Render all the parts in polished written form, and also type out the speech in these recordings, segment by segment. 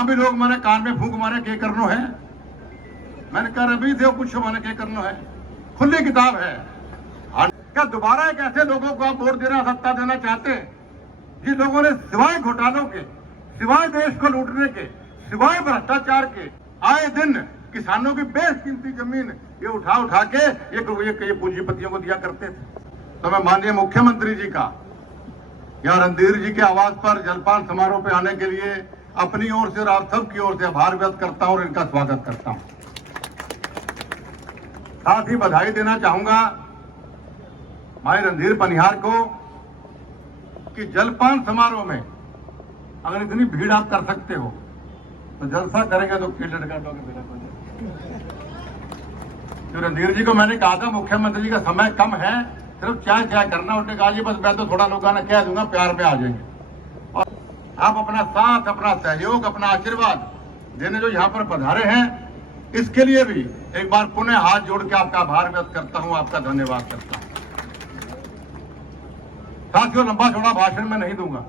वहां भी लोग मैंने कान में फूंक मारे के करनो है। मैंने कहा रवि थे कुछ मैंने के करनो है, खुली किताब है। क्या दोबारा एक ऐसे लोगों को आप वोट देना, सत्ता देना चाहते हैं जिन लोगों ने सिवाय घोटालों के, सिवाय देश को लूटने के, सिवाय भ्रष्टाचार के आए दिन किसानों की बेशकीमती जमीन ये उठा के ये पूंजीपतियों को दिया करते थे। तो मैं माननीय मुख्यमंत्री जी का या रणधीर जी के आवास पर जलपान समारोह पे आने के लिए अपनी ओर से और आप सबकी ओर से आभार व्यक्त करता हूं और इनका स्वागत करता हूं। साथ ही बधाई देना चाहूंगा भाई रणधीर पनिहार को कि जलपान समारोह में अगर इतनी भीड़ आप कर सकते हो तो जलसा करेंगे तो क्रिकेट का तो रणधीर जी को मैंने कहा था मुख्यमंत्री जी का समय कम है, सिर्फ क्या करना, उन्होंने कहा जी बस मैं तो थोड़ा लोगों ने कह दूंगा, प्यार में आ जाएंगे। और आप अपना साथ, अपना सहयोग, अपना आशीर्वाद देने जो यहाँ पर पधारे हैं, इसके लिए भी एक बार पुनः हाथ जोड़ के आपका आभार व्यक्त करता हूँ, आपका धन्यवाद करता हूँ। साथियों, लंबा चौड़ा भाषण में नहीं दूंगा,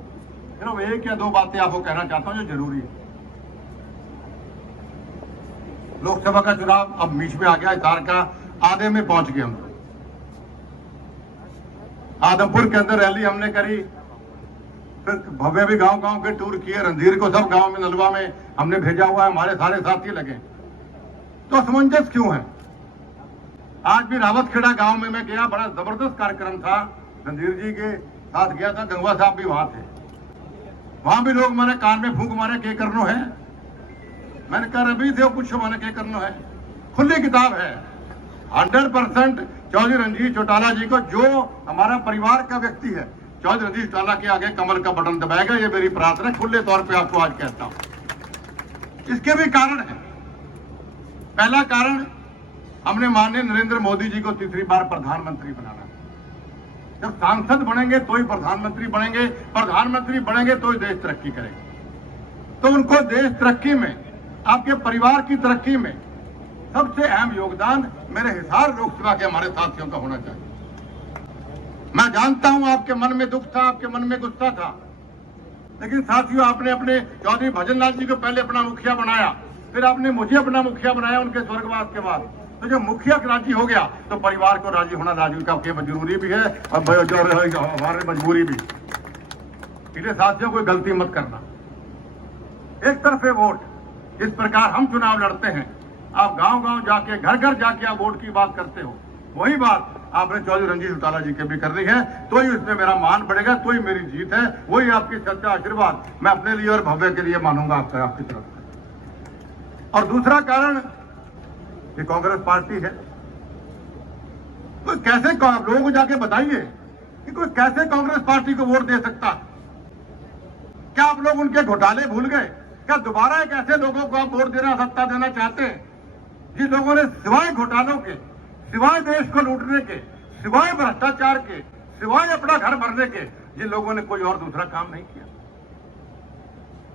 सिर्फ एक या दो बातें आपको कहना चाहता हूं जो जरूरी है। लोकसभा का चुनाव अब बीच में आ गया, इतार का आधे में पहुंच गए हम। आदमपुर के अंदर रैली हमने करी, फिर भव्य भी गांव के टूर किए, रणधीर को सब गांव में नलवा में हमने भेजा हुआ है, हमारे सारे साथी लगे। तो असमंजस क्यों है? आज भी रावतखेड़ा गांव में मैं गया, बड़ा जबरदस्त कार्यक्रम था, रणधीर जी के साथ गया था, गंगवा साहब भी वहां थे। वहां भी लोग मैंने कान में फूंक मारे के करनो है। मैंने कहा रवि थे कुछ मैंने के करनो है, खुली किताब है। 100% चौधरी रणजीत चौटाला जी को, जो हमारा परिवार का व्यक्ति है, चौधरी रणजीत चौटाला के आगे कमल का बटन दबाएगा, ये मेरी प्रार्थना खुले तौर पे आपको आज कहता हूं। इसके भी कारण है। पहला कारण, हमने माननीय नरेंद्र मोदी जी को तीसरी बार प्रधानमंत्री बनाना। जब सांसद बनेंगे तो ही प्रधानमंत्री बनेंगे, प्रधानमंत्री बनेंगे तो ही देश तरक्की करेगा। तो उनको देश तरक्की में, आपके परिवार की तरक्की में सबसे अहम योगदान मेरे हिसार लोकसभा के हमारे साथियों का होना चाहिए। मैं जानता हूं आपके मन में दुख था, आपके मन में गुस्सा था, लेकिन साथियों, आपने अपने चौधरी भजनलाल जी को पहले अपना मुखिया बनाया, फिर आपने मुझे अपना मुखिया बनाया उनके स्वर्गवास के बाद। तो जब मुखिया राजी हो गया तो परिवार को राजी होना राजी का जरूरी भी है और हमारी मजबूरी भी। इसलिए साथियों, कोई गलती मत करना। एक तरफे वोट, जिस प्रकार हम चुनाव लड़ते हैं, आप गांव जाके, घर घर जाके आप वोट की बात करते हो, वही बात आपने चौधरी रणजीत चौटाला जी के भी करनी है। तो ही उसमें मेरा मान बढ़ेगा, तो ही मेरी जीत है, वही आपकी सच्चा आशीर्वाद मैं अपने लिए और भव्य के लिए मानूंगा आपकी तरफ से। और दूसरा कारण, ये कांग्रेस पार्टी है। कोई कैसे, आप लोगों को जाके बताइए कि कोई कैसे कांग्रेस पार्टी को वोट दे सकता? क्या आप लोग उनके घोटाले भूल गए? क्या दोबारा एक ऐसे लोगों को आप वोट देना, सत्ता देना चाहते हैं जिन लोगों ने सिवाय घोटालों के, सिवाय देश को लूटने के, सिवाय भ्रष्टाचार के, सिवाय अपना घर भरने के, जिन लोगों ने कोई और दूसरा काम नहीं किया?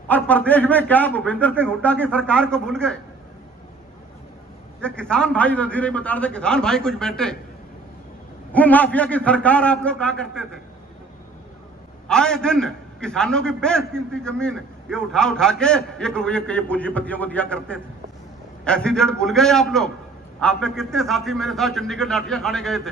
और प्रदेश में क्या भूपेंद्र सिंह हुड्डा की सरकार को भूल गए? ये किसान भाई, रणधीर बता रहे थे, किसान भाई कुछ बैठे, भू माफिया की सरकार आप लोग कहा करते थे। आए दिन किसानों की बेशकीमती जमीन ये उठा के ये पूंजीपतियों को दिया करते थे। ऐसी डेढ़ भूल गए आप लोग। आप में कितने साथी मेरे साथ चंडीगढ़ लाठियां खाने गए थे?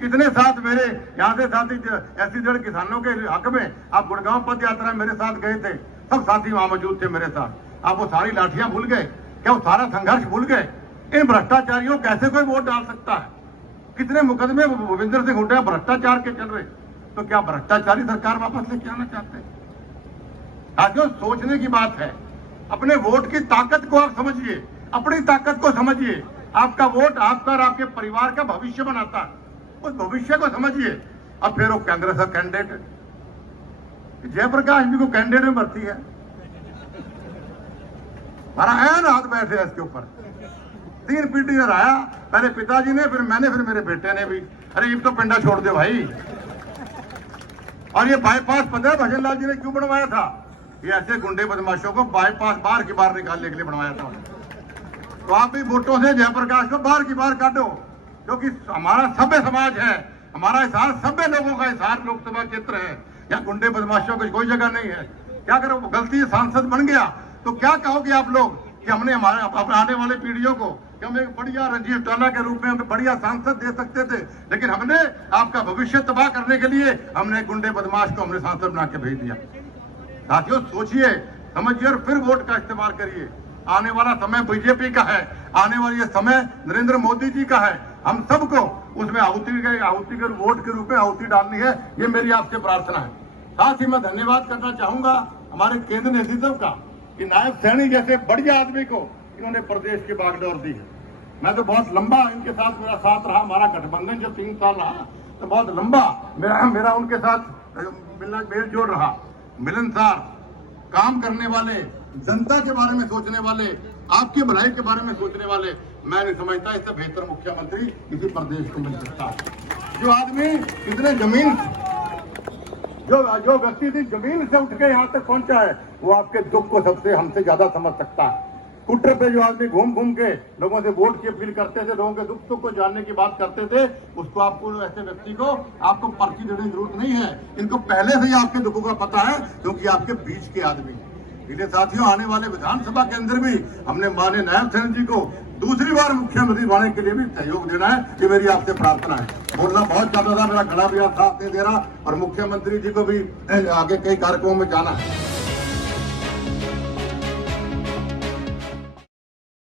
कितने साथ मेरे यहाँ से साथी ऐसी डेढ़ किसानों के हक में आप गुड़गांव पद यात्रा मेरे साथ गए थे, सब साथी वहां मौजूद थे मेरे साथ। आप वो सारी लाठियां भूल गए? क्या वो सारा संघर्ष भूल गए? इन भ्रष्टाचारियों कैसे कोई वोट डाल सकता है? कितने मुकदमे भूपेंद्र सिंह हुड्डा भ्रष्टाचार के चल रहे, तो क्या भ्रष्टाचारी सरकार वापस लेके आना चाहते हैं? साथियों, सोचने की बात है। अपने वोट की ताकत को आप समझिए, अपनी ताकत को समझिए। आपका वोट आपका और आपके परिवार का भविष्य बनाता है, उस भविष्य को समझिए। अब फिर वो कांग्रेस का कैंडिडेट जयप्रकाश जी को कैंडिडेट में भर्ती है, हमारा ऐन हाथ बैठे इसके ऊपर। 3 पीटीआर आया, पहले पिताजी ने, फिर मैंने, फिर मेरे बेटे ने भी। अरे ये तो पिंडा छोड़ दे भाई। और ये बाईपास पता है भजनलाल जी ने क्यों बनवाया था? ये ऐसे गुंडे बदमाशों को बाईपास बाहर की बाहर निकालने के लिए बनवाया था। तो आप भी वोटों से जयप्रकाश को बाहर की बाहर काटो, क्योंकि हमारा सभ्य समाज है, हमारा हिसार सभ्य लोगों का हिसार लोकसभा क्षेत्र है। या गुंडे बदमाशों की कोई जगह नहीं है। क्या करो, गलती सांसद बन गया तो क्या कहोगे आप लोग कि हमने हमारे आने वाले पीढ़ियों को कि हम एक बढ़िया रणजीत टाना के रूप में हम बढ़िया सांसद दे सकते थे, लेकिन हमने आपका भविष्य तबाह करने के लिए हमने गुंडे बदमाश को हमने सांसद बना के भेज दिया। साथियों सोचिए, समझिए और फिर वोट का इस्तेमाल करिए। आने वाला समय बीजेपी का है, आने वाला ये समय नरेंद्र मोदी जी का है। हम सबको उसमें आहुति के वोट के रूप में आहुति डालनी है, ये मेरी आपसे प्रार्थना है। साथ ही मैं धन्यवाद करना चाहूंगा हमारे केंद्र नेतृत्व का कि नायब सैनी जैसे बढ़िया आदमी को इन्होंने प्रदेश की बागडोर दी है। मैं तो बहुत लंबा इनके साथ मेरा साथ रहा, हमारा गठबंधन जब 3 साल रहा तो बहुत लंबा मेरा उनके साथ मेल जोड़ रहा। मिलनसार, काम करने वाले, जनता के बारे में सोचने वाले, आपकी भलाई के बारे में सोचने वाले, मैं नहीं समझता इससे बेहतर मुख्यमंत्री किसी प्रदेश को मिल सकता है। जो आदमी इतने जमीन जो व्यक्ति थी जमीन से उठ के यहाँ तक पहुंचा है, वो आपके दुख को सबसे हमसे ज्यादा समझ सकता है। स्कूटर पे जो आदमी घूम घूम के लोगों से वोट की अपील करते थे, लोगों के दुख सुख को जानने की बात करते थे, उसको आपको ऐसे व्यक्ति को आपको पर्ची देने की जरूरत नहीं है। इनको पहले से ही आपके दुखों का पता है, क्योंकि आपके बीच के आदमी हैं। इसलिए साथियों, आने वाले विधानसभा के अंदर भी हमने माननीय नायब सैनी जी को दूसरी बार मुख्यमंत्री बनाने के लिए भी सहयोग देना है, ये मेरी आपसे प्रार्थना है। बोलना बहुत ज्यादा था, मेरा गला भी साथ नहीं दे रहा, और मुख्यमंत्री जी को भी आगे कई कार्यक्रमों में जाना है।